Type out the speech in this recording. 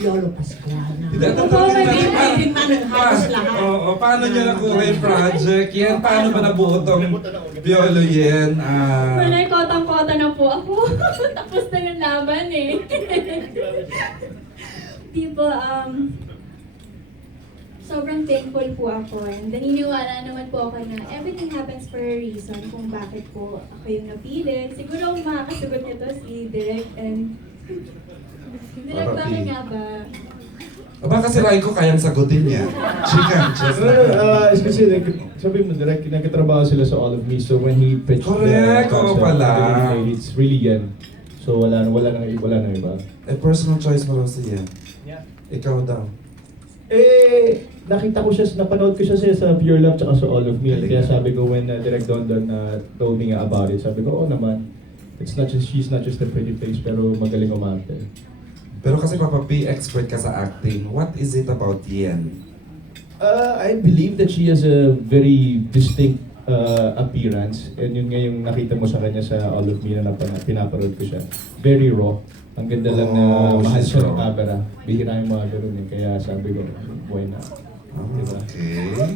Yolo Pascuala. Hindi, Ito totoo may ba? pinipin man ng halos lahat. Oo, paano nyo nakuha yung project? Yan, paano ba nabuo tong Piolo yan? Wala, kotang-kota na po ako. Tapos na yung laban eh. Di ba, sobrang thankful po ako. And naniniwala naman po ako na everything happens for a reason kung bakit po ako yung napili. Siguro makakasagot nito si Direk and Direk, bakit nga ba? Baka sirain ko kayang sagutin niya. Chika, just It's kasi sabi mo direct, nagkatrabaho sila sa All of Me, so when he pitched Correct, oo pala. it's really yan. So wala nang iba. Eh, personal choice mo raw siya. Yeah. Ikaw daw. Nakita ko siya, napanood ko siya sa Pure Love tsaka sa All of Me. Galing. Kaya sabi ko when Direct Don told me nga about it, sabi ko, naman. She's not just a pretty face, pero magaling umarte. Pero kasi Papa P, expert ka sa acting. What is it about Yen? I believe that she has a very distinct appearance. And yun nga yung nakita mo sa kanya sa All of Me na pinaparod ko siya. Very raw. Ang ganda lang na Oh, mahal she's siya ng raw. camera. Bihira yung mga ganun eh. Kaya sabi ko, why not? Diba? Okay.